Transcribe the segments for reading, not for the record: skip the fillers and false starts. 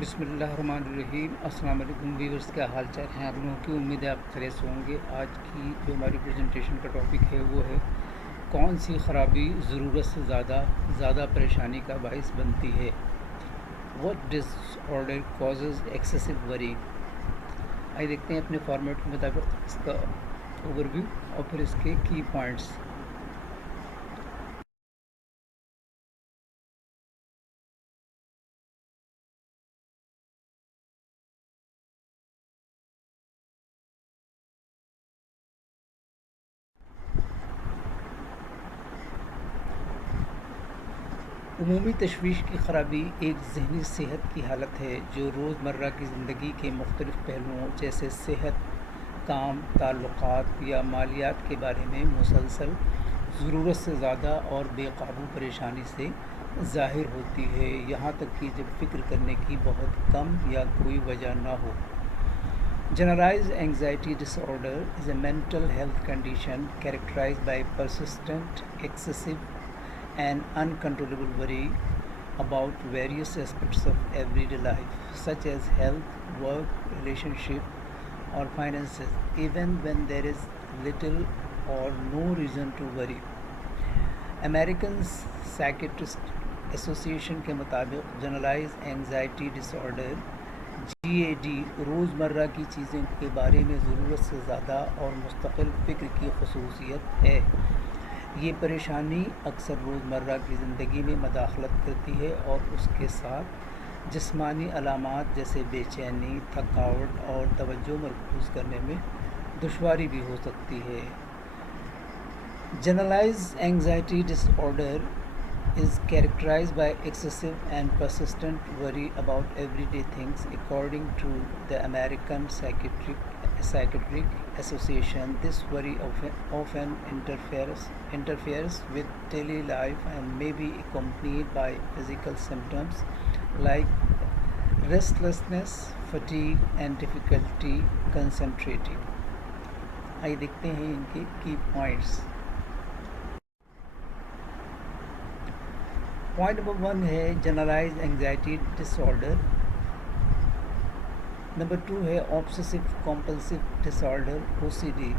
بسم اللہ الرحمن الرحیم۔ السلام علیکم ویورز، کیا حال چال ہیں آپ لوگوں کی؟ امید ہے آپ خیریت سے ہوں گے۔ آج کی جو ہماری پریزنٹیشن کا ٹاپک ہے وہ ہے کون سی خرابی ضرورت سے زیادہ پریشانی کا باعث بنتی ہے۔ What disorder causes excessive worry. آئیے دیکھتے ہیں اپنے فارمیٹ کے مطابق اس کا اوور ویو اور پھر اس کے کی پوائنٹس۔ عمومی تشویش کی خرابی ایک ذہنی صحت کی حالت ہے جو روزمرہ کی زندگی کے مختلف پہلوؤں جیسے صحت، کام، تعلقات یا مالیات کے بارے میں مسلسل ضرورت سے زیادہ اور بے قابو پریشانی سے ظاہر ہوتی ہے، یہاں تک کہ جب فکر کرنے کی بہت کم یا کوئی وجہ نہ ہو۔ Generalized anxiety disorder is a mental health condition characterized by persistent, excessive, and uncontrollable worry about various aspects of everyday life, such as health, work, relationship, or finances, even when there is little or no reason to worry. American Psychiatrist Association کے مطابق generalise anxiety ڈس order GAD روزمرہ کی چیزوں کے بارے میں ضرورت سے زیادہ اور مستقل فکر کی خصوصیت ہے۔ یہ پریشانی اکثر روزمرہ کی زندگی میں مداخلت کرتی ہے اور اس کے ساتھ جسمانی علامات جیسے بے چینی، تھکاوٹ اور توجہ مرکوز کرنے میں دشواری بھی ہو سکتی ہے۔ Generalized anxiety disorder is characterized by excessive and persistent worry about everyday things. According to the American Psychiatric Association, this worry often interferes with daily life and may be accompanied by physical symptoms like restlessness, fatigue, and difficulty concentrating. آئیے دیکھتے ہیں ان کے کی points. Point number 1 ہے generalise anxiety ڈس order. Number 2 ہے obsessive compulsive ڈس order OCD،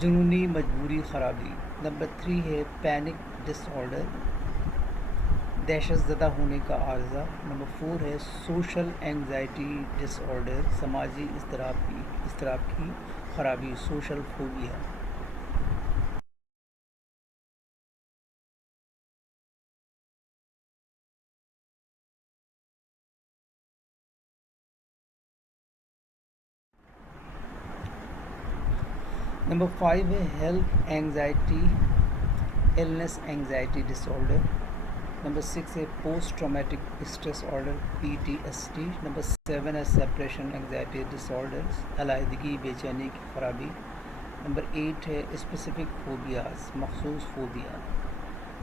جنونی مجبوری خرابی۔ Number 3 ہے پینک ڈس آرڈر، دہشت زدہ ہونے کا عارضہ۔ نمبر 4 ہے سوشل اینگزائٹی ڈس آرڈر، سماجی اضطراب کی خرابی، سوشل فوبیا۔ نمبر 5 ہے ہیلتھ اینگزائٹی ایلنس اینگزائٹی ڈس آرڈر۔ نمبر 6 ہے post traumatic stress order PTSD۔ Number 7 ہے سیپریشن اینگزائٹی ڈس آرڈر، علیحدگی بے چینی کی خرابی۔ نمبر 8 ہے اسپیسیفک فوبیاز، مخصوص فوبیا۔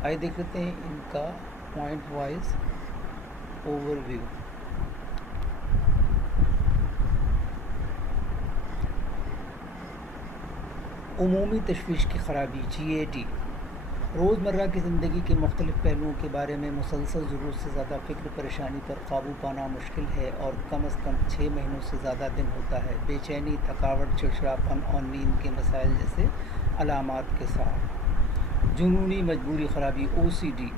آئیے دیکھ لیتے ہیں ان کا پوائنٹ وائز اوور ویو۔ عمومی تشویش کی خرابی GAD روزمرہ کی زندگی کے مختلف پہلوؤں کے بارے میں مسلسل ضرورت سے زیادہ فکر پریشانی پر قابو پانا مشکل ہے اور کم از کم 6 مہینوں سے زیادہ دن ہوتا ہے، بے چینی، تھکاوٹ، چڑچڑاپن اور نیند کے مسائل جیسے علامات کے ساتھ۔ جنونی مجبوری خرابی OCD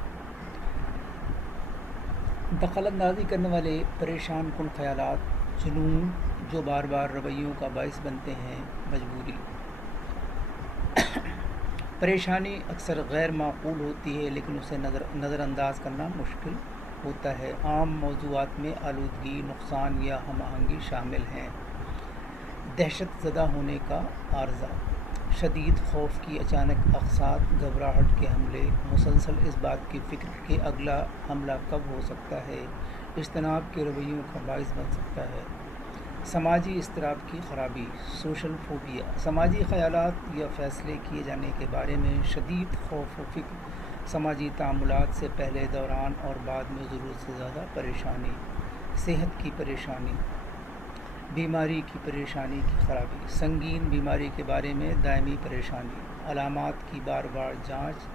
دخل اندازی کرنے والے پریشان کن خیالات، جنون جو بار بار رویوں کا باعث بنتے ہیں، مجبوری۔ پریشانی اکثر غیر معقول ہوتی ہے لیکن اسے نظر انداز کرنا مشکل ہوتا ہے۔ عام موضوعات میں آلودگی، نقصان یا ہم آہنگی شامل ہیں۔ دہشت زدہ ہونے کا عارضہ، شدید خوف کی اچانک اقساط، گھبراہٹ کے حملے، مسلسل اس بات کی فکر کہ اگلا حملہ کب ہو سکتا ہے، اجتناب کے رویوں کا باعث بن سکتا ہے۔ سماجی اضطراب کی خرابی، سوشل فوبیا، سماجی خیالات یا فیصلے کیے جانے کے بارے میں شدید خوف و فکر، سماجی تعاملات سے پہلے، دوران اور بعد میں ضرورت سے زیادہ پریشانی۔ صحت کی پریشانی، بیماری کی پریشانی کی خرابی، سنگین بیماری کے بارے میں دائمی پریشانی، علامات کی بار بار جانچ،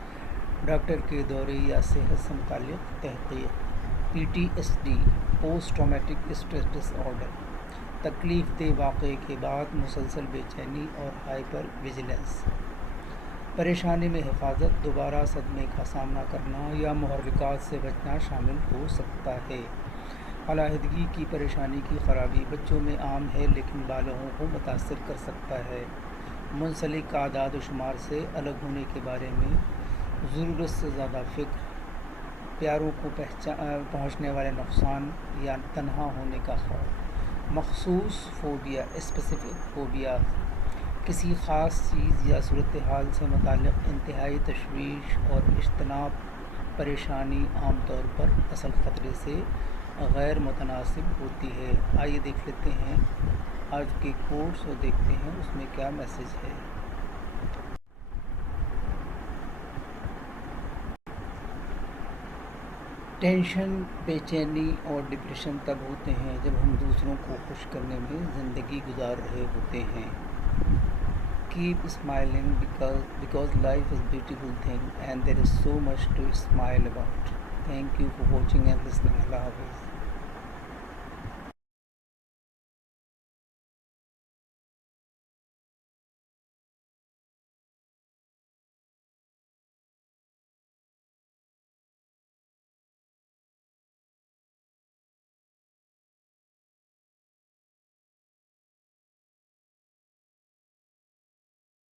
ڈاکٹر کے دورے یا صحت سے متعلق تحقیق۔ PTSD post traumatic stress dis order, تکلیف دہ واقعے کے بعد مسلسل بے چینی اور ہائپر ویجیلنس، پریشانی میں حفاظت، دوبارہ صدمے کا سامنا کرنا یا محرکات سے بچنا شامل ہو سکتا ہے۔ علیحدگی کی پریشانی کی خرابی بچوں میں عام ہے لیکن بالغوں کو متاثر کر سکتا ہے۔ منسلک اعداد و شمار سے الگ ہونے کے بارے میں ضرورت سے زیادہ فکر، پیاروں کو پہنچنے والے نقصان یا تنہا ہونے کا خوف، مخصوص فوبیا اسپیسیفک فوبیا، کسی خاص چیز یا صورتحال سے متعلق انتہائی تشویش اور اجتناب، پریشانی عام طور پر اصل خطرے سے غیر متناسب ہوتی ہے۔ آئیے دیکھ لیتے ہیں آج کے کوٹس اور دیکھتے ہیں اس میں کیا میسج ہے۔ ٹینشن، بے چینی اور ڈپریشن تب ہوتے ہیں جب ہم دوسروں کو خوش کرنے میں زندگی گزار رہے ہوتے ہیں۔ Keep smiling because life is a beautiful thing and there is so much to smile about. Thank you for watching and listening. Allah Hafiz.